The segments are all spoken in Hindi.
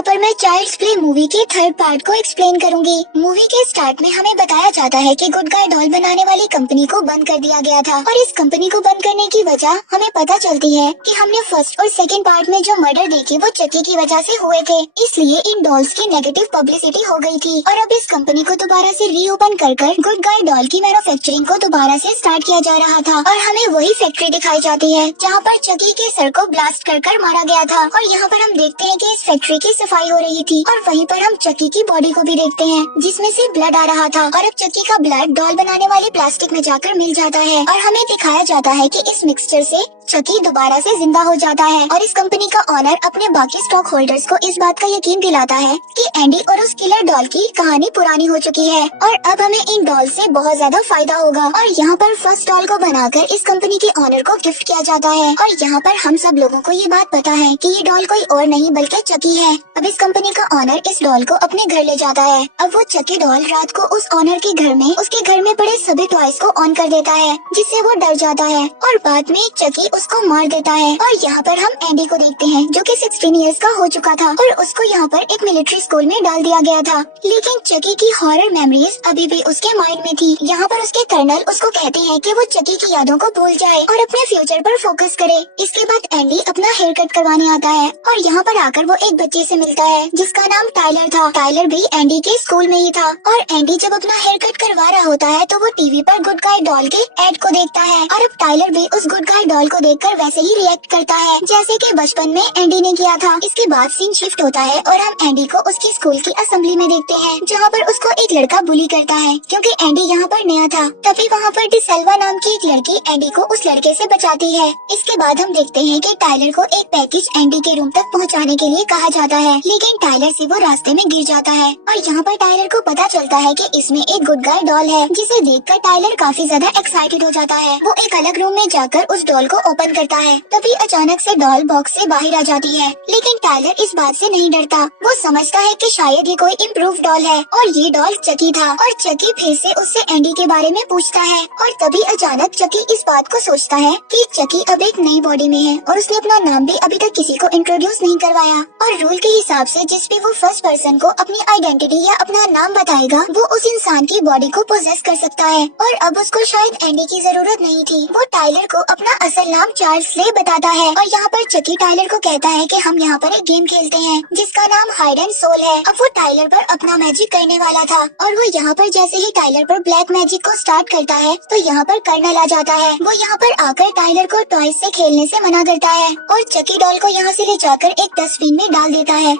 यहाँ पर मैं चाइल्ड्स प्ले मूवी के थर्ड पार्ट को एक्सप्लेन करूंगी। मूवी के स्टार्ट में हमें बताया जाता है कि गुड गाय डॉल बनाने वाली कंपनी को बंद कर दिया गया था और इस कंपनी को बंद करने की वजह हमें पता चलती है कि हमने फर्स्ट और सेकंड पार्ट में जो मर्डर देखे वो चकी की वजह से हुए थे, इसलिए इन डॉल्स की नेगेटिव पब्लिसिटी हो गई थी और अब इस कंपनी को दोबारा से रीओपन कर गुड गाय डॉल की मैन्युफैक्चरिंग को दोबारा से स्टार्ट किया जा रहा था और हमें वही फैक्ट्री दिखाई जाती है जहाँ पर चकी के सर को ब्लास्ट कर मारा गया था और यहाँ पर हम देखते हैं कि इस फैक्ट्री की सफाई हो रही थी और वहीं पर हम चकी की बॉडी को भी देखते हैं जिसमें से ब्लड आ रहा था और अब चकी का ब्लड डॉल बनाने वाली प्लास्टिक में जाकर मिल जाता है और हमें दिखाया जाता है कि इस मिक्सचर से चकी दोबारा से जिंदा हो जाता है और इस कंपनी का ऑनर अपने बाकी स्टॉक होल्डर्स को इस बात का यकीन दिलाता है कि एंडी और उस किलर डॉल की कहानी पुरानी हो चुकी है और अब हमें इन डॉल से बहुत ज्यादा फायदा होगा और यहाँ पर फर्स्ट डॉल को बनाकर इस कंपनी के ऑनर को गिफ्ट किया जाता है और यहाँ पर हम सब लोगों को ये बात पता है कि ये डॉल कोई और नहीं बल्कि चकी है। अब इस कंपनी का ऑनर इस डॉल को अपने घर ले जाता है। अब वो चकी डॉल रात को उस ऑनर के घर में उसके घर में पड़े सभी टॉयज को ऑन कर देता है जिससे वो डर जाता है और बाद में चकी उसको मार देता है और यहाँ पर हम एंडी को देखते हैं जो कि 16 इयर्स का हो चुका था और उसको यहाँ पर एक मिलिट्री स्कूल में डाल दिया गया था, लेकिन चकी की हॉरर मेमोरीज अभी भी उसके माइंड में थी। यहाँ पर उसके कर्नल उसको कहते हैं कि वो चकी की यादों को भूल जाए और अपने फ्यूचर पर फोकस करे। इसके बाद एंडी अपना हेयर कट करवाने आता है और यहाँ पर आकर वो एक बच्चे से मिलता है जिसका नाम टाइलर था। टाइलर भी एंडी के स्कूल में ही था और एंडी जब अपना हेयर कट करवा रहा होता है तो वो टीवी पर गुड गाय डॉल के एड को देखता है और अब टाइलर भी उस गुड गाय डॉल को देखकर वैसे ही रिएक्ट करता है जैसे कि बचपन में एंडी ने किया था। इसके बाद सीन शिफ्ट होता है और हम एंडी को उसकी स्कूल की असेंबली में देखते हैं जहाँ पर उसको एक लड़का बुली करता है क्योंकि एंडी यहाँ पर नया था। तभी वहाँ पर डिसेल्वा नाम की एक लड़की एंडी को उस लड़के से बचाती है। इसके बाद हम देखते हैं कि टाइलर को एक पैकेज एंडी के रूम तक पहुँचाने के लिए कहा जाता है, लेकिन टाइलर से वो रास्ते में गिर जाता है और यहाँ पर टाइलर को पता चलता है कि इसमें एक गुड गाय डॉल है जिसे देखकर टाइलर काफी ज्यादा एक्साइटेड हो जाता है। वो एक अलग रूम में जाकर उस डॉल को ओपन करता है। तभी अचानक से डॉल बॉक्स से बाहर आ जाती है, लेकिन टाइलर इस बात से नहीं डरता। वो समझता है कि शायद ये कोई इम्प्रूव डॉल है और ये डॉल चकी था और चकी फिर से उससे एंडी के बारे में पूछता है और तभी अचानक चकी इस बात को सोचता है कि चकी अब एक नई बॉडी में है और उसने अपना नाम भी अभी तक किसी को इंट्रोड्यूस नहीं करवाया और रूल के हिसाब से जिस भी वो फर्स्ट पर्सन को अपनी आइडेंटिटी या अपना नाम बताएगा वो उस इंसान की बॉडी को पोजेस कर सकता है और अब उसको शायद एंडी की जरूरत नहीं थी। वो टाइलर को अपना असल नाम चार्ल्स ले बताता है और यहाँ पर चकी टाइलर को कहता है कि हम यहाँ पर एक गेम खेलते हैं जिसका नाम हाइड एंड सोल है। अब वो टाइलर पर अपना मैजिक करने वाला था और वो यहाँ पर जैसे ही टाइलर पर ब्लैक मैजिक को स्टार्ट करता है तो यहाँ पर कर्नल आ जाता है। वो यहाँ पर आकर टाइलर को टॉयज से खेलने से मना करता है और चकी डॉल को यहाँ से ले जाकर एक डस्टबिन में डाल देता है।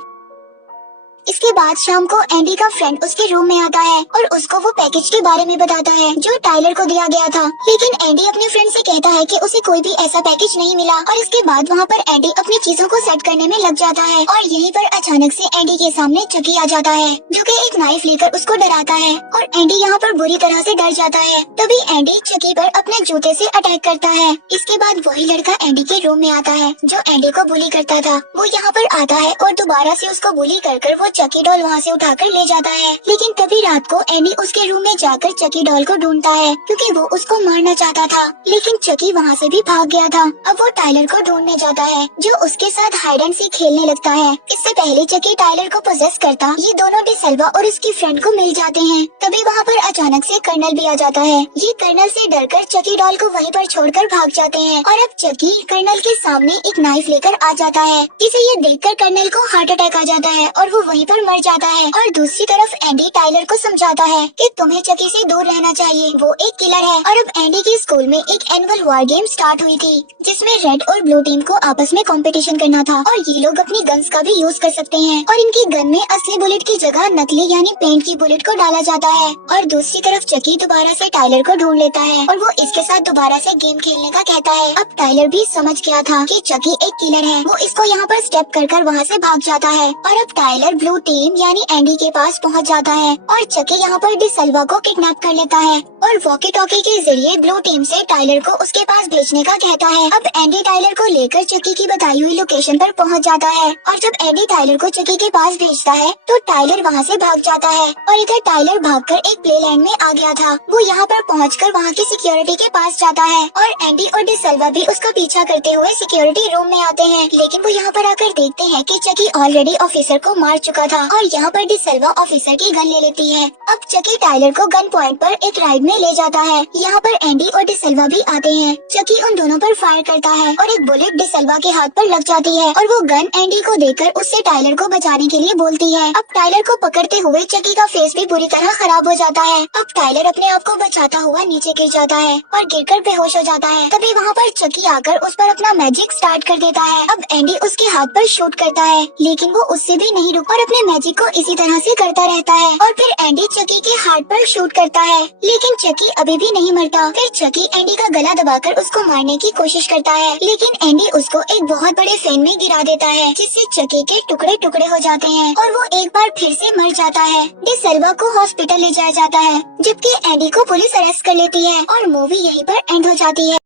इसके बाद शाम को एंडी का फ्रेंड उसके रूम में आता है और उसको वो पैकेज के बारे में बताता है जो टाइलर को दिया गया था, लेकिन एंडी अपने फ्रेंड से कहता है कि उसे कोई भी ऐसा पैकेज नहीं मिला और इसके बाद वहाँ पर एंडी अपनी चीजों को सेट करने में लग जाता है और यहीं पर अचानक से एंडी के सामने चकी आ जाता है जो कि एक नाइफ लेकर उसको डराता है और एंडी यहाँ पर बुरी तरह से डर जाता है। तभी एंडी चकी पर अपने जूते से अटैक करता है। इसके बाद वही लड़का एंडी के रूम में आता है जो एंडी को बुली करता था। वो यहाँ पर आता है और दोबारा से उसको बुली कर वो चकी डॉल वहाँ से उठाकर ले जाता है, लेकिन तभी रात को एंडी उसके रूम में जाकर चकी डॉल को ढूंढता है क्योंकि वो उसको मारना चाहता था, लेकिन चकी वहाँ से भी भाग गया था। अब वो टाइलर को ढूंढने जाता है जो उसके साथ हाइड एंड सीक खेलने लगता है। इससे पहले चकी टाइलर को पोजेस करता ये दोनों डिसेल्वा और उसकी फ्रेंड को मिल जाते हैं। तभी वहाँ पर अचानक से कर्नल भी आ जाता है। ये कर्नल से डरकर चकी डॉल को वहीं पर छोड़कर भाग जाते हैं और अब चकी कर्नल के सामने एक नाइफ लेकर आ जाता है। इसे ये देखकर कर्नल को हार्ट अटैक आ जाता है और वो वहीं पर मर जाता है और दूसरी तरफ एंडी टाइलर को समझाता है कि तुम्हें चकी से दूर रहना चाहिए, वो एक किलर है। और अब एंडी के स्कूल में एक एनुअल वॉर गेम स्टार्ट हुई थी जिसमें रेड और ब्लू टीम को आपस में कंपटीशन करना था और ये लोग अपनी गन्स का भी यूज कर सकते हैं और इनकी गन में असली बुलेट की जगह नकली यानी पेंट की बुलेट को डाला जाता है। और दूसरी तरफ चकी दोबारा से टाइलर को ढूंढ लेता है और वो इसके साथ दोबारा से गेम खेलने का कहता है। अब टाइलर भी समझ गया था कि चकी एक किलर है। वो इसको यहाँ पर स्टेप कर वहाँ से भाग जाता है और अब टाइलर ब्लू टीम यानी एंडी के पास पहुँच जाता है और चकी यहाँ पर डिसेल्वा को किडनैप कर लेता है। और वॉकी टॉकी के जरिए ब्लू टीम से टाइलर को उसके पास भेजने का कहता है। अब एंडी टाइलर को लेकर चकी की बताई हुई लोकेशन पर पहुंच जाता है और जब एंडी टाइलर को चकी के पास भेजता है तो टाइलर वहां से भाग जाता है और इधर टाइलर भागकर एक प्लेलैंड में आ गया था। वो यहाँ पर पहुंचकर वहाँ की सिक्योरिटी के पास जाता है और एंडी और डिसल्वा भी उसका पीछा करते हुए सिक्योरिटी रूम में आते हैं, लेकिन वो यहाँ पर आकर देखते हैं कि चकी ऑलरेडी ऑफिसर को मार चुका था और यहाँ पर डिसल्वा ऑफिसर की गन ले लेती है। अब चकी टाइलर को गन पॉइंट पर एक राइड में ले जाता है। यहाँ पर एंडी और डिसल्वा भी आते हैं। चकी उन दोनों पर फायर करता है और एक बुलेट डिसल्वा के हाथ पर लग जाती है और वो गन एंडी को देकर उससे टाइलर को बचाने के लिए बोलती है। अब टाइलर को पकड़ते हुए चकी का फेस भी बुरी तरह खराब हो जाता है। अब टाइलर अपने आप को बचाता हुआ नीचे गिर जाता है और गिरकर बेहोश हो जाता है। तभी वहाँ पर चकी आकर उस पर अपना मैजिक स्टार्ट कर देता है। अब एंडी उसके हाथ पर शूट करता है, लेकिन वो उससे भी नहीं रुका और अपने मैजिक को इसी तरह से करता रहता है और फिर एंडी चकी के हार्ट पर शूट करता है, लेकिन चकी अभी भी नहीं मरता। फिर चकी एंडी का गला दबाकर उसको मारने की कोशिश करता है, लेकिन एंडी उसको एक बहुत बड़े फैन में गिरा देता है, जिससे चकी के टुकड़े टुकड़े हो जाते हैं और वो एक बार फिर से मर जाता है। डिसल्वा को हॉस्पिटल ले जाया जाता है, जबकि एंडी को पुलिस अरेस्ट कर लेती है और मूवी यहीं पर एंड हो जाती है।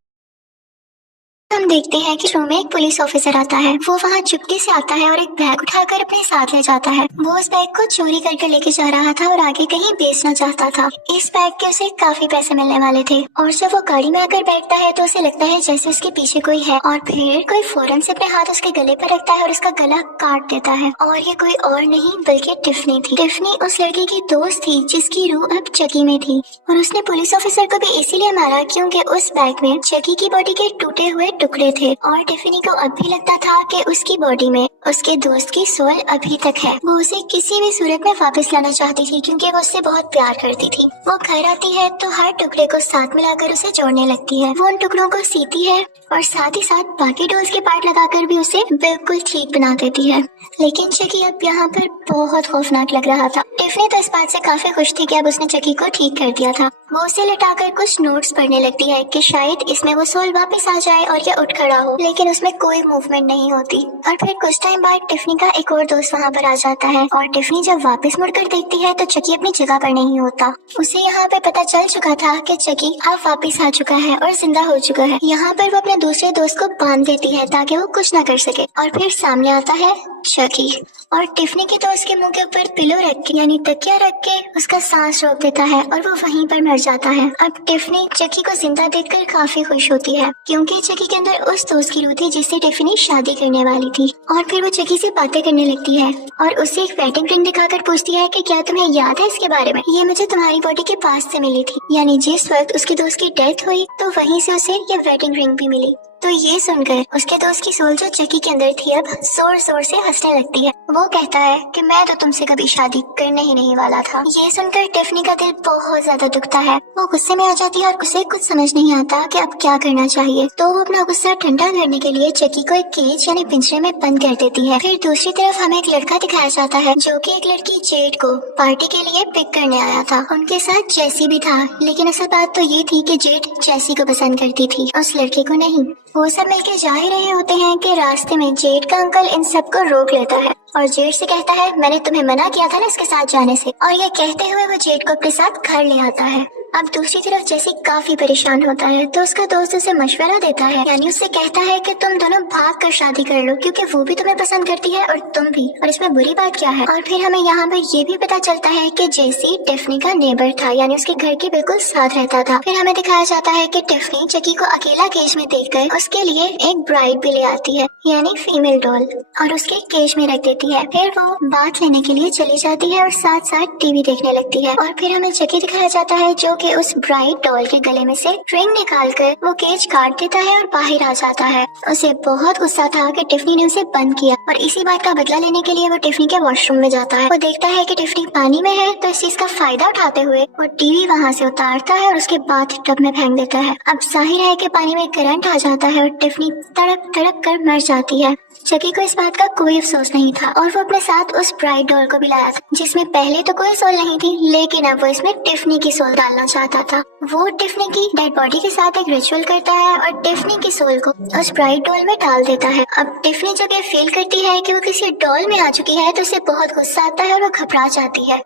हम देखते हैं कि रूम में एक पुलिस ऑफिसर आता है। वो वहाँ चुपके से आता है और एक बैग उठाकर अपने साथ ले जाता है। वो उस बैग को चोरी करके लेके जा रहा था और आगे कहीं बेचना चाहता था। इस बैग के उसे काफी पैसे मिलने वाले थे और जब वो गाड़ी में आकर बैठता है तो उसे लगता है जैसे उसके पीछे कोई है और फिर कोई फौरन से अपने हाथ उसके गले पर रखता है और उसका गला काट देता है। और ये कोई और नहीं बल्कि टिफनी थी। टिफनी उस लड़के की दोस्त थी जिसकी रूह अब चकी में थी और उसने पुलिस ऑफिसर को भी इसीलिए मारा क्योंकि उस बैग में चकी की बॉडी के टूटे हुए टुकड़े थे और टिफनी को अब भी लगता था कि उसकी बॉडी में उसके दोस्त की सोल अभी तक है। वो उसे किसी भी सूरत में वापस लाना चाहती थी क्योंकि वो उससे बहुत प्यार करती थी। वो घर आती है तो हर टुकड़े को साथ मिलाकर उसे जोड़ने लगती है। वो उन टुकड़ों को सीती है और साथ ही साथ बाकी डोल्स के पार्ट लगाकर भी उसे बिल्कुल ठीक बना देती है। लेकिन चकी अब यहाँ पर बहुत खौफनाक लग रहा था। टिफनी तो इस बात से काफी खुश थी कि अब उसने चकी को ठीक कर दिया था। वो उसे लटाकर कुछ नोट्स पढ़ने लगती है कि शायद इसमें वो सोल वापस आ जाए और ये उठ खड़ा हो, लेकिन उसमें कोई मूवमेंट नहीं होती। और फिर कुछ टाइम बाद टिफनी का एक और दोस्त वहाँ पर आ जाता है और टिफनी जब वापस मुड़कर देखती है तो चकी अपनी जगह पर नहीं होता। उसे यहाँ पे पता चल चुका था कि चकी अब वापस आ चुका है और जिंदा हो चुका है। यहाँ पर वो अपने दूसरे दोस्त को बांध देती है ताकि वो कुछ न कर सके और फिर सामने आता है चकी और टिफनी के दोस्त के मुंह के ऊपर पिलो रख के यानी तकिया रख के उसका सांस रोक देता है और वो वहीं पर मर जाता है। अब टिफनी चकी को जिंदा देखकर काफी खुश होती है क्योंकि चकी के अंदर उस दोस्त की रूह थी जिससे टिफनी शादी करने वाली थी। और फिर वो चकी से बातें करने लगती है और उसे एक वेडिंग रिंग दिखाकर पूछती है कि क्या तुम्हें याद है इसके बारे में, ये मुझे तुम्हारी बॉडी के पास से मिली थी। यानी जिस वक्त उसकी दोस्त की डेथ हुई तो वहीं से उसे ये वेडिंग रिंग भी मिली। तो ये सुनकर उसके दोस्त की सोल जो चकी के अंदर थी अब जोर जोर से हंसने लगती है। वो कहता है कि मैं तो तुमसे कभी शादी करने ही नहीं वाला था। ये सुनकर टिफनी का दिल बहुत ज्यादा दुखता है। वो गुस्से में आ जाती है और उसे कुछ समझ नहीं आता कि अब क्या करना चाहिए। तो वो अपना गुस्सा ठंडा करने के लिए चकी को एक केज यानी पिंजरे में बंद कर देती है। फिर दूसरी तरफ हमें एक लड़का दिखाया जाता है जो कि एक लड़की जेड को पार्टी के लिए पिक करने आया था। उनके साथ जैसी भी था, लेकिन असल बात तो ये थी कि जेड जैसी को पसंद करती थी, उस लड़के को नहीं। वो सब मिलके जा ही रहे होते हैं कि रास्ते में जेड का अंकल इन सबको रोक लेता है और जेड से कहता है मैंने तुम्हें मना किया था ना इसके साथ जाने से। और ये कहते हुए वो जेड को अपने साथ घर ले आता है। अब दूसरी तरफ जैसे काफी परेशान होता है तो उसका दोस्त उसे मशवरा देता है, यानी उससे कहता है कि तुम दोनों भाग कर शादी कर लो क्योंकि वो भी तुम्हें पसंद करती है और तुम भी, और इसमें बुरी बात क्या है। और फिर हमें यहाँ पर ये भी पता चलता है कि जेसी टिफनी का नेबर था, यानी उसके घर के बिल्कुल साथ रहता था। फिर हमें दिखाया जाता है कि टिफनी चकी को अकेला केज में देखकर उसके लिए एक ब्राइड भी ले आती है, यानी फीमेल डॉल, और उसके केज में रख देती है। फिर वो बात लेने के लिए चली जाती है और साथ साथ टीवी देखने लगती है। और फिर हमें चकी दिखाया जाता है जो कि उस ब्राइट डॉल के गले में से रिंग निकालकर वो केज काट देता है और बाहर आ जाता है। उसे बहुत गुस्सा था कि टिफनी ने उसे बंद किया और इसी बात का बदला लेने के लिए वो टिफनी के वॉशरूम में जाता है। वो देखता है कि टिफनी पानी में है तो इस चीज का फायदा उठाते हुए वो टीवी वहाँ से उतारता है और उसके बाथ टब में फेंक देता है। अब जाहिर है कि पानी में करंट आ जाता है और टिफनी तड़प तड़प कर मर जाती है। चकी को इस बात का कोई अफसोस नहीं था और वो अपने साथ उस ब्राइट डॉल को भी लाया था जिसमें पहले तो कोई सोल नहीं थी, लेकिन अब वो इसमें टिफनी की सोल डालना चाहता था। वो टिफनी की डेड बॉडी के साथ एक रिचुअल करता है और टिफनी की सोल को उस ब्राइट डॉल में डाल देता है। अब टिफनी जब ये फील करती है कि वो किसी डॉल में आ चुकी है तो उसे बहुत गुस्सा आता है और वो घबरा जाती है।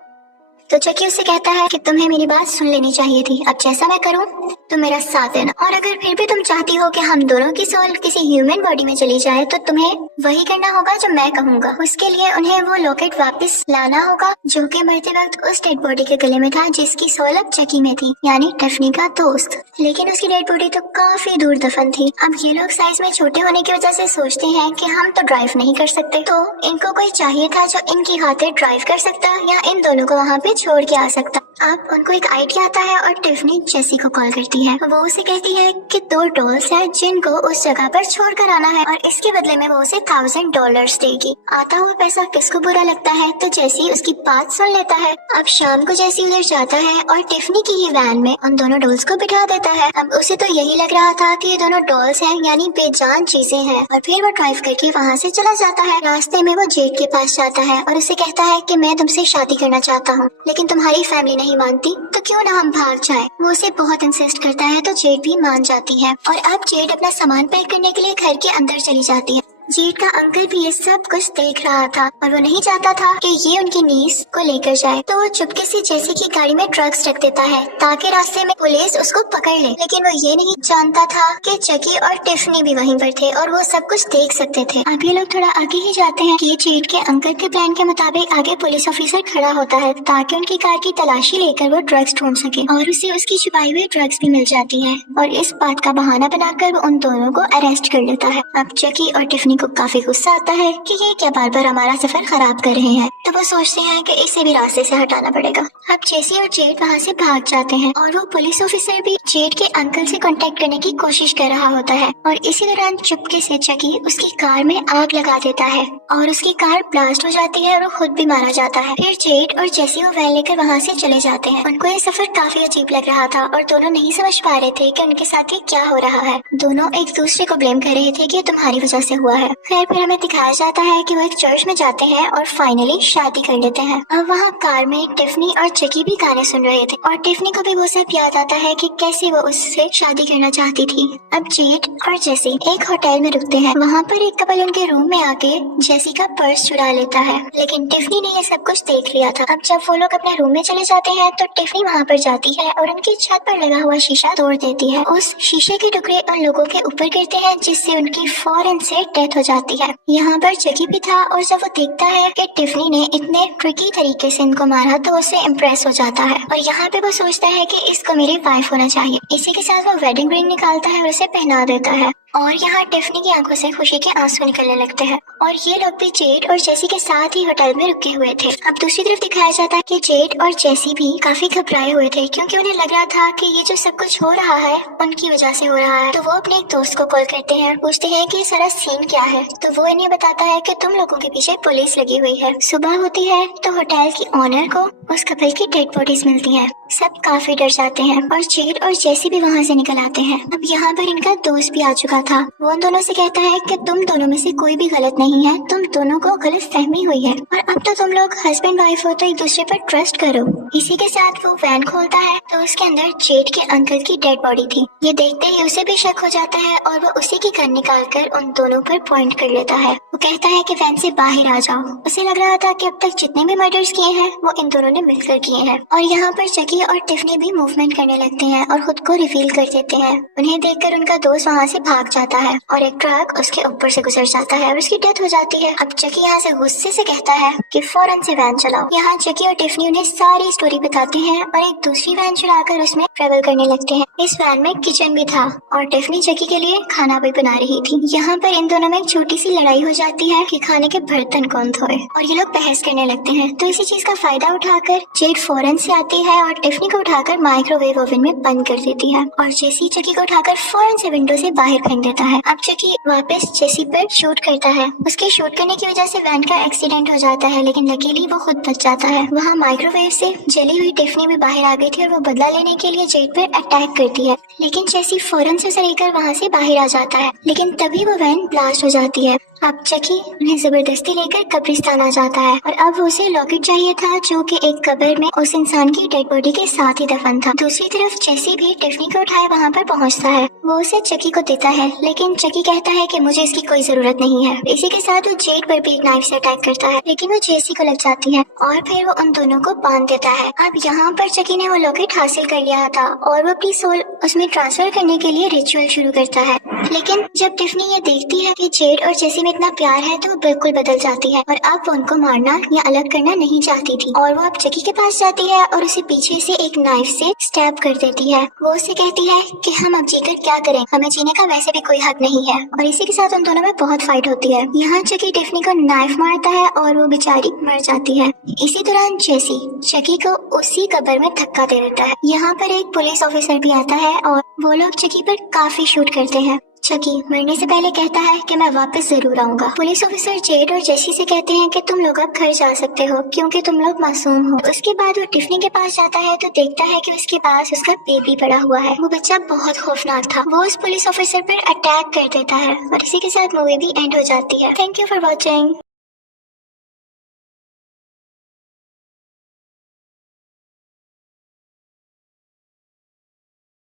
तो चकी उससे कहता है कि तुम्हें मेरी बात सुन लेनी चाहिए थी। अब जैसा मैं करूँ तुम मेरा साथ देना, और अगर फिर भी तुम चाहती हो कि हम दोनों की सोल किसी ह्यूमन बॉडी में चली जाए तो तुम्हें वही करना होगा जो मैं कहूँगा। उसके लिए उन्हें वो लॉकेट वापस लाना होगा जो कि मरते वक्त उस डेड बॉडी के गले में था जिसकी सोल अब चकी में थी, यानी टिफनी का दोस्त। लेकिन उसकी डेड बॉडी तो काफी दूर दफन थी। अब ये लोग साइज में छोटे होने की वजह से सोचते हैं कि हम तो ड्राइव नहीं कर सकते, तो इनको कोई चाहिए था जो इनकी खातिर ड्राइव कर सकता या इन दोनों को वहाँ पे छोड़ के आ सकता। अब उनको एक आइडिया आता है और टिफनी जेसी को कॉल करती है। वो उसे कहती है कि 2 डॉल्स हैं जिनको उस जगह पर छोड़ कर आना है और इसके बदले में वो उसे $1000 देगी। आता हुआ पैसा किसको बुरा लगता है, तो जेसी उसकी बात सुन लेता है। अब शाम को जेसी उधर जाता है और टिफनी की ही वैन में उन दोनों डॉल्स को बिठा देता है। अब उसे तो यही लग रहा था कि ये दोनों डॉल्स हैं, यानी बेजान चीजें हैं, और फिर वो ड्राइव करके वहाँ से चला जाता है। रास्ते में वो जेड के पास जाता है और उसे कहता है कि मैं तुमसे शादी करना चाहता हूँ, लेकिन तुम्हारी फैमिली नहीं मानती, तो क्यों ना हम भाग जाएं। वो उसे बहुत इंसिस्ट करता है तो जेड भी मान जाती है और अब जेड अपना सामान पैक करने के लिए घर के अंदर चली जाती है। जेड का अंकल भी ये सब कुछ देख रहा था और वो नहीं चाहता था कि ये उनकी नीस को लेकर जाए, तो वो चुपके से जेसी की गाड़ी में ड्रग्स रख देता है ताकि रास्ते में पुलिस उसको पकड़ ले। लेकिन वो ये नहीं जानता था कि चकी और टिफनी भी वहीं पर थे और वो सब कुछ देख सकते थे। अब ये लोग थोड़ा आगे ही जाते हैं कि जेड के अंकल के प्लान के मुताबिक आगे पुलिस ऑफिसर खड़ा होता है ताकि उनकी कार की तलाशी लेकर वो ड्रग्स ढूंढ सके, और उसे उसकी छुपाई हुई ड्रग्स भी मिल जाती है और इस बात का बहाना बनाकर वो उन दोनों को अरेस्ट कर लेता है। अब चकी और टिफनी को काफी गुस्सा आता है कि ये क्या बार बार हमारा सफर खराब कर रहे हैं, तो वो सोचते हैं कि इसे भी रास्ते से हटाना पड़ेगा। अब जेसी और जेड वहाँ से भाग जाते हैं और वो पुलिस ऑफिसर भी जेड के अंकल से कांटेक्ट करने की कोशिश कर रहा होता है, और इसी दौरान चुपके से चकी उसकी कार में आग लगा देता है और उसकी कार ब्लास्ट हो जाती है और वो खुद भी मारा जाता है। फिर जेड और जेसी वो वैन लेकर वहाँ से चले जाते हैं। उनको ये सफर काफी अजीब लग रहा था और दोनों नहीं समझ पा रहे थे कि उनके साथ ये क्या हो रहा है। दोनों एक दूसरे को ब्लेम कर रहे थे कि तुम्हारी वजह से हुआ है। खैर फिर हमें दिखाया जाता है कि वो एक चर्च में जाते हैं और फाइनली शादी कर लेते हैं। अब वहाँ कार में टिफनी और चकी भी गाने सुन रहे थे और टिफनी को भी वो सब याद आता है कि कैसे वो उससे शादी करना चाहती थी। अब जेड और जेसी एक होटल में रुकते हैं। वहाँ पर एक कपल उनके रूम में आके जेसी का पर्स चुरा लेता है, लेकिन टिफनी ने ये सब कुछ देख लिया था। अब जब वो लोग अपने रूम में चले जाते हैं तो टिफनी वहाँ पर जाती है और उनकी छत पर लगा हुआ शीशा तोड़ देती है। उस शीशे के टुकड़े उन लोगों के ऊपर गिरते हैं जिससे उनकी फौरन से डेथ हो जाती है। यहाँ पर चकी भी था और जब वो देखता है कि टिफनी ने इतने ट्रिकी तरीके से इनको मारा तो उससे इम्प्रेस हो जाता है और यहाँ पे वो सोचता है कि इसको मेरी वाइफ होना चाहिए। इसी के साथ वो वेडिंग रिंग निकालता है और उसे पहना देता है और यहाँ टिफनी की आंखों से खुशी के आंसू निकलने लगते हैं। और ये लोग भी जेड और जेसी के साथ ही होटल में रुके हुए थे। अब दूसरी तरफ दिखाया जाता है कि जेड और जेसी भी काफी घबराए हुए थे क्योंकि उन्हें लग रहा था कि ये जो सब कुछ हो रहा है उनकी वजह से हो रहा है। तो वो अपने एक दोस्त को कॉल करते हैं, पूछते हैं कि सारा सीन क्या है। तो वो इन्हें बताता है कि तुम लोगों के पीछे पुलिस लगी हुई है। सुबह होती है तो होटल की ओनर को उस कपल की डेड बॉडीज मिलती है। सब काफी डर जाते हैं और जेड और जेसी भी वहाँ से निकल आते हैं। अब यहाँ पर इनका दोस्त भी आ चुका था। वो उन दोनों से कहता है कि तुम दोनों में से कोई भी गलत नहीं है, तुम दोनों को गलत फहमी हुई है और अब तो तुम लोग हस्बैंड वाइफ हो तो एक दूसरे पर ट्रस्ट करो। इसी के साथ वो वैन खोलता है तो उसके अंदर जेड के अंकल की डेड बॉडी थी। ये देखते ही उसे भी शक हो जाता है और वो उसी की गन निकाल कर उन दोनों पर पॉइंट कर लेता है। वो कहता है कि वैन से बाहर आ जाओ। उसे लग रहा था कि अब तक जितने भी मर्डर्स किए हैं वो इन दोनों ने मिलकर किए हैं। और यहाँ पर चकी और टिफनी भी मूवमेंट करने लगते हैं और खुद को रिवील कर देते हैं। उन्हें देखकर उनका दोस्त वहाँ से भाग जाता है और एक ट्रक उसके ऊपर से गुजर जाता है और उसकी डेथ हो जाती है। अब चकी यहाँ से गुस्से से कहता है कि फौरन से वैन चलाओ। यहाँ चकी और टिफनी उन्हें सारी स्टोरी बताते हैं और एक दूसरी वैन चुराकर उसमें ट्रेवल करने लगते हैं। इस वैन में किचन भी था और टिफनी चकी के लिए खाना भी बना रही थी। यहाँ पर इन दोनों में एक छोटी सी लड़ाई हो जाती है कि खाने के बर्तन कौन धोए और ये लोग बहस करने लगते हैं। तो इसी चीज का फायदा उठाकर जेड फौरन से आती है और टिफनी को उठाकर माइक्रोवेव ओवन में बंद कर देती है और जेसी चकी को उठाकर फौरन से विंडो से बाहर फेंक देता है। अब चकी वापस जेसी पर शूट करता है। उसके शूट करने की वजह से वैन का एक्सीडेंट हो जाता है, लेकिन लकीली वो खुद बच जाता है। वहाँ माइक्रोवेव से जली हुई टिफनी भी बाहर आ गई थी और वो बदला लेने के लिए जेड पर अटैक करती है, लेकिन जेसी फौरन से उसे लेकर वहाँ से बाहर आ जाता है। लेकिन तभी वो वैन ब्लास्ट हो जाती है। अब चकी उन्हें जबरदस्ती लेकर कब्रिस्तान आ जाता है और अब उसे लॉकेट चाहिए था जो कि एक कब्र में उस इंसान की डेड बॉडी के साथ ही दफन था। दूसरी तरफ जेसी भी टिफनी को उठाए वहाँ पर पहुँचता है। वो उसे चकी को देता है लेकिन चकी कहता है कि मुझे इसकी कोई जरूरत नहीं है। इसी के साथ वो जेड पर भी एक नाइफ से अटैक करता है लेकिन वो जेसी को लग जाती है और फिर वो उन दोनों को बांध देता है। अब यहाँ पर चकी ने वो लॉकेट हासिल कर लिया था और वो अपनी सोल उसमें ट्रांसफर करने के लिए रिचुअल शुरू करता है। लेकिन जब टिफनी ये देखती है कि जेड और जेसी में इतना प्यार है तो वो बिल्कुल बदल जाती है और अब वो उनको मारना या अलग करना नहीं चाहती थी और वो अब चकी के पास जाती है और उसे पीछे से एक नाइफ से स्टैब कर देती है। वो उसे कहती है कि हम अब जीकर क्या करें, हमें जीने का वैसे भी कोई हक नहीं है और इसी के साथ उन दोनों में बहुत फाइट होती है। यहाँ चकी टिफनी को नाइफ मारता है और वो बेचारी मर जाती है। इसी दौरान जेसी चकी को उसी कब्र में धक्का दे देता है। यहाँ पर एक पुलिस ऑफिसर भी आता है और वो लोग चकी पर काफी शूट करते हैं। चकी मरने से पहले कहता है कि मैं वापस जरूर आऊंगा। पुलिस ऑफिसर जेड और जेसी से कहते हैं कि तुम लोग अब घर जा सकते हो क्योंकि तुम लोग मासूम हो। उसके बाद वो टिफनी के पास जाता है तो देखता है कि उसके पास उसका बेबी पड़ा हुआ है। वो बच्चा बहुत खौफनाक था। वो उस पुलिस ऑफिसर पर अटैक कर देता है और इसी के साथ मूवी भी एंड हो जाती है। Thank you for watching.